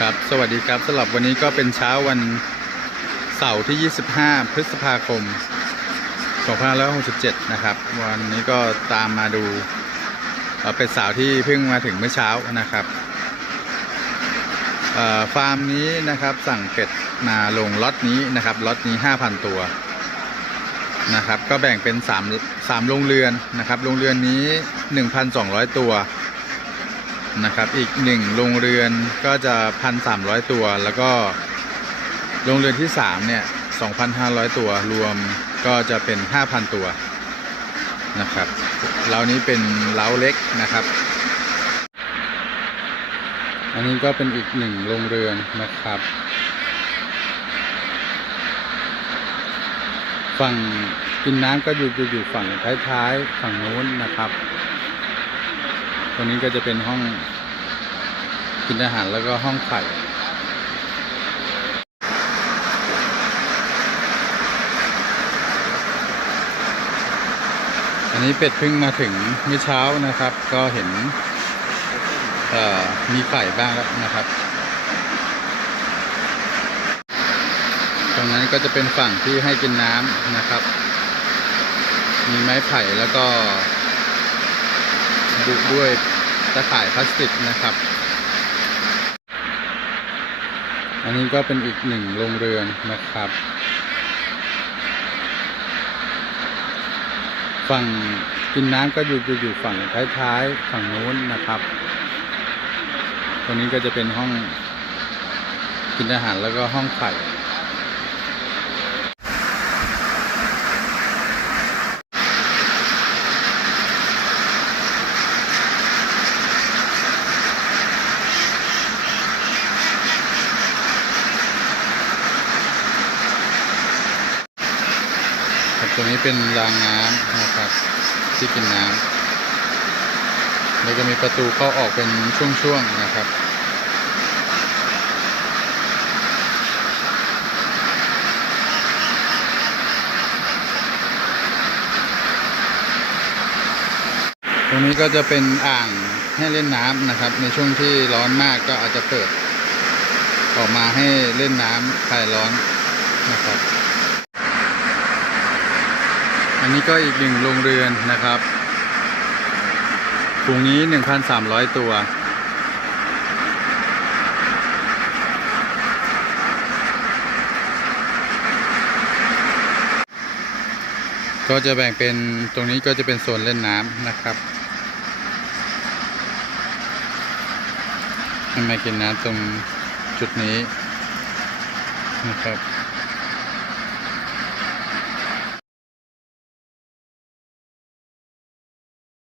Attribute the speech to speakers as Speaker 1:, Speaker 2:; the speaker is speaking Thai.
Speaker 1: ครับ สวัสดีครับสำหรับวันนี้ก็เป็นเช้าวันเสาร์ที่ 25 พฤษภาคม 2567 นะครับ วันนี้ก็ตามมาดูเอ่อเป็ดสาวที่เพิ่งมาถึงเมื่อเช้านะครับฟาร์มนี้นะครับสั่งเป็ดมาลงล็อตนี้นะครับล็อตนี้ 5,000 ตัวนะครับ ก็แบ่งเป็น 3 3โรงเรือนนะครับโรงเรือนนี้ 1,200 ตัว นะครับ อีกหนึ่งโรงเรือนก็จะพันสามร้อยตัว แล้วก็โรงเรือนที่สามเนี่ยสองพันห้าร้อยตัวรวมก็จะเป็นห้าพันตัวนะครับเล้านี้เป็นเล้าเล็กนะครับ อันนี้ก็เป็นอีกหนึ่งโรงเรือนนะครับ ฝั่งกินน้ำก็อยู่อยู่อยู่ฝั่งท้ายๆฝั่งนู้นนะครับ ตรงนี้ก็จะเป็นห้องกินอาหารแล้วก็ห้องไข่อันนี้เป็ดเพิ่งมาถึงเมื่อเช้านะครับ ก็เห็นมีไข่บ้างแล้วนะครับ ตรงนั้นก็จะเป็นฝั่งที่ให้กินน้ำนะครับ มีไม้ไผ่แล้วก็ บุด้วยตะข่ายพลาสติกนะครับ อันนี้ก็เป็นอีกหนึ่งโรงเรือนนะครับ ฝั่งกินน้ำก็อยู่อยู่อยู่ฝั่งท้ายๆฝั่งนู้นนะครับ ตรงนี้ก็จะเป็นห้องกินอาหารแล้วก็ห้องไข่ ครับตรงนี้เป็นรางน้ำนะครับ ที่กินน้ำแล้วก็มีประตูเข้าออกเป็นช่วงๆนะครับตรงนี้ก็จะเป็นอ่างให้เล่นน้ำนะครับ ในช่วงที่ร้อนมากก็อาจจะเปิด ออกมาให้เล่นน้ำคลายร้อนนะครับ อันนี้ก็อีกหนึ่งโรงเรือนนะครับฝูงนี้ 1,300 ตัว ก็จะแบ่งเป็นตรงนี้ก็จะเป็นโซนเล่นน้ำนะครับให้มากินน้ำตรงจุดนี้นะครับ